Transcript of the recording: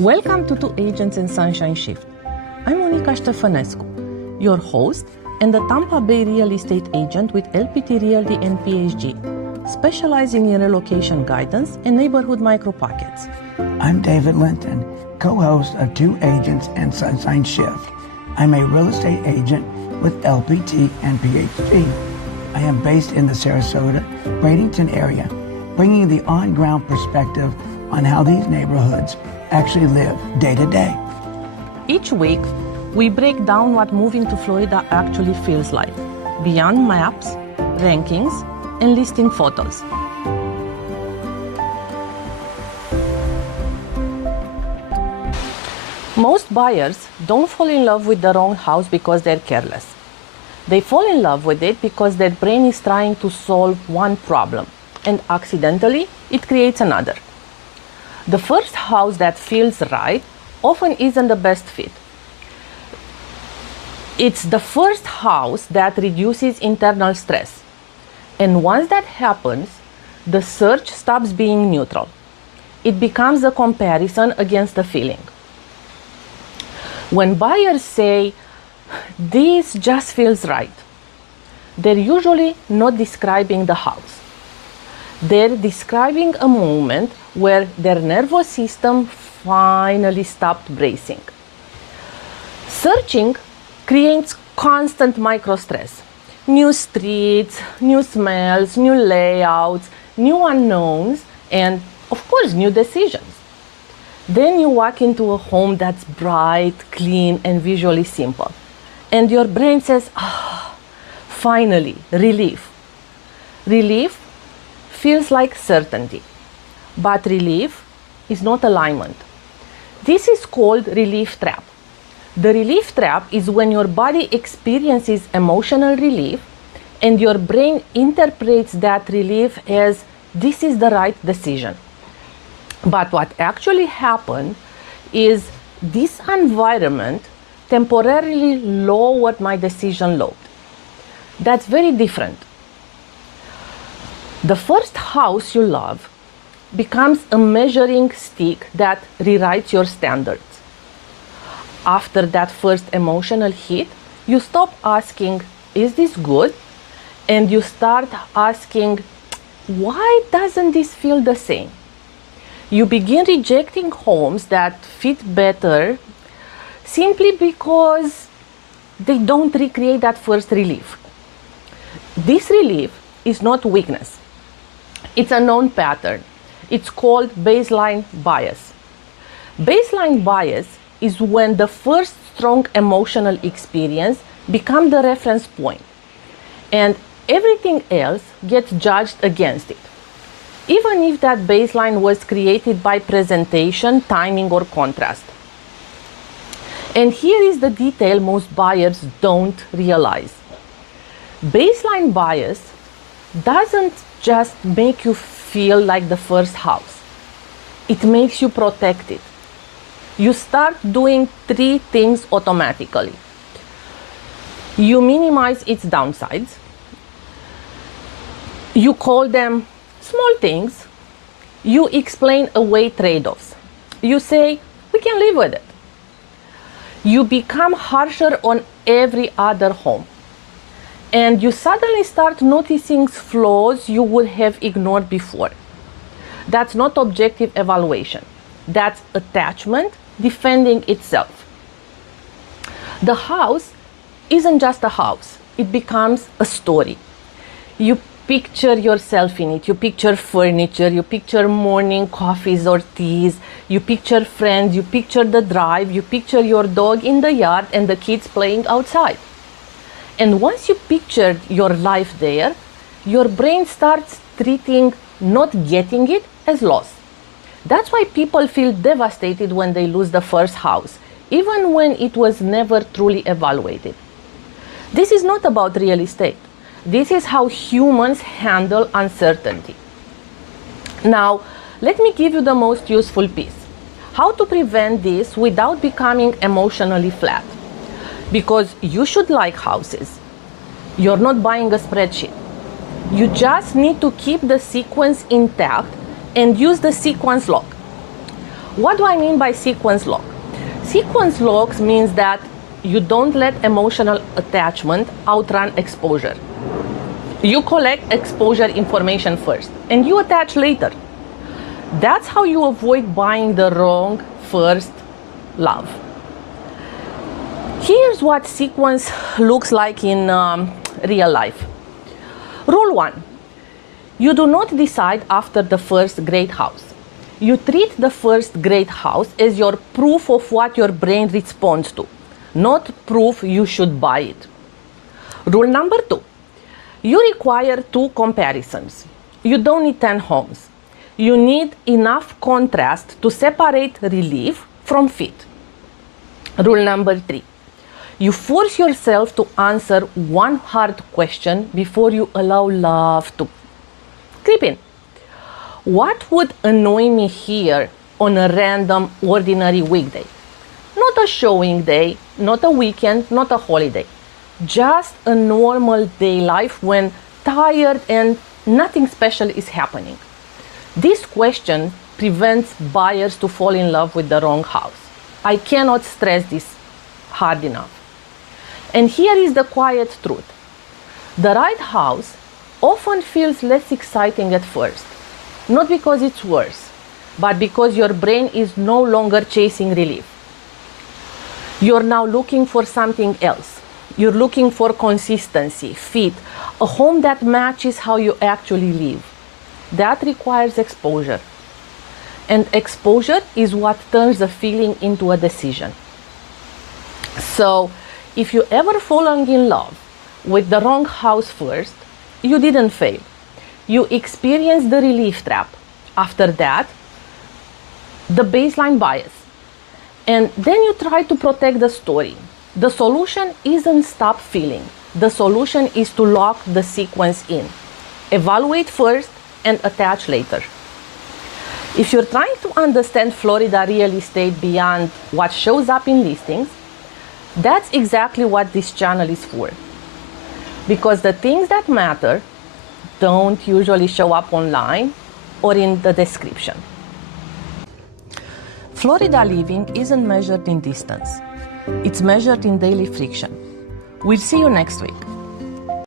Welcome to Two Agents and Sunshine Shift. I'm Monica Ștefănescu, your host and the Tampa Bay real estate agent with LPT Realty and PhD, specializing in relocation guidance and neighborhood micro-pockets. I'm David Linton, co-host of Two Agents and Sunshine Shift. I'm a real estate agent with LPT and PhD. I am based in the Sarasota, Bradenton area, bringing the on-ground perspective on how these neighborhoods actually live day to day. Each week, we break down what moving to Florida actually feels like, beyond maps, rankings, and listing photos. Most buyers don't fall in love with the wrong house because they're careless. They fall in love with it because their brain is trying to solve one problem, and accidentally, it creates another. The first house that feels right often isn't the best fit. It's the first house that reduces internal stress. And once that happens, the search stops being neutral. It becomes a comparison against the feeling. When buyers say, "This just feels right," they're usually not describing the house. They're describing a moment where their nervous system finally stopped bracing. Searching creates constant micro-stress. New streets, new smells, new layouts, new unknowns, and of course, new decisions. Then you walk into a home that's bright, clean, and visually simple. And your brain says, finally, relief. Relief feels like certainty. But relief is not alignment. This is called relief trap. The relief trap is when your body experiences emotional relief and your brain interprets that relief as this is the right decision. But what actually happened is this environment temporarily lowered my decision load. That's very different. The first house you love becomes a measuring stick that rewrites your standards. After that first emotional hit, you stop asking, "Is this good?" And you start asking, "Why doesn't this feel the same?" You begin rejecting homes that fit better simply because they don't recreate that first relief. This relief is not weakness. It's a known pattern. It's called baseline bias. Baseline bias is when the first strong emotional experience becomes the reference point, and everything else gets judged against it, even if that baseline was created by presentation, timing, or contrast. And here is the detail most buyers don't realize. Baseline bias doesn't just make you feel like the first house. It makes you protected. You start doing three things automatically. You minimize its downsides. You call them small things. You explain away trade-offs. You say, "We can live with it." You become harsher on every other home. And you suddenly start noticing flaws you would have ignored before. That's not objective evaluation. That's attachment defending itself. The house isn't just a house. It becomes a story. You picture yourself in it. You picture furniture. You picture morning coffees or teas. You picture friends. You picture the drive. You picture your dog in the yard and the kids playing outside. And once you picture your life there, your brain starts treating not getting it as loss. That's why people feel devastated when they lose the first house, even when it was never truly evaluated. This is not about real estate. This is how humans handle uncertainty. Now, let me give you the most useful piece. How to prevent this without becoming emotionally flat. Because you should like houses. You're not buying a spreadsheet. You just need to keep the sequence intact and use the sequence lock. What do I mean by sequence lock? Sequence locks means that you don't let emotional attachment outrun exposure. You collect exposure information first and you attach later. That's how you avoid buying the wrong first love. Here's what sequence looks like in real life. Rule 1. You do not decide after the first great house. You treat the first great house as your proof of what your brain responds to, not proof you should buy it. Rule number 2. You require 2 comparisons. You don't need 10 homes. You need enough contrast to separate relief from fit. Rule number 3. You force yourself to answer one hard question before you allow love to creep in. What would annoy me here on a random, ordinary weekday? Not a showing day, not a weekend, not a holiday. Just a normal day life when tired and nothing special is happening. This question prevents buyers to fall in love with the wrong house. I cannot stress this hard enough. And here is the quiet truth. The right house often feels less exciting at first. Not because it's worse, but because your brain is no longer chasing relief. You're now looking for something else. You're looking for consistency, fit, a home that matches how you actually live. That requires exposure. And exposure is what turns a feeling into a decision. So, if you ever fallen in love with the wrong house first, you didn't fail. You experience the relief trap. After that, the baseline bias. And then you try to protect the story. The solution isn't stop feeling. The solution is to lock the sequence in. Evaluate first and attach later. If you're trying to understand Florida real estate beyond what shows up in listings, that's exactly what this channel is for. Because the things that matter don't usually show up online or in the description. Florida living isn't measured in distance. It's measured in daily friction. We'll see you next week.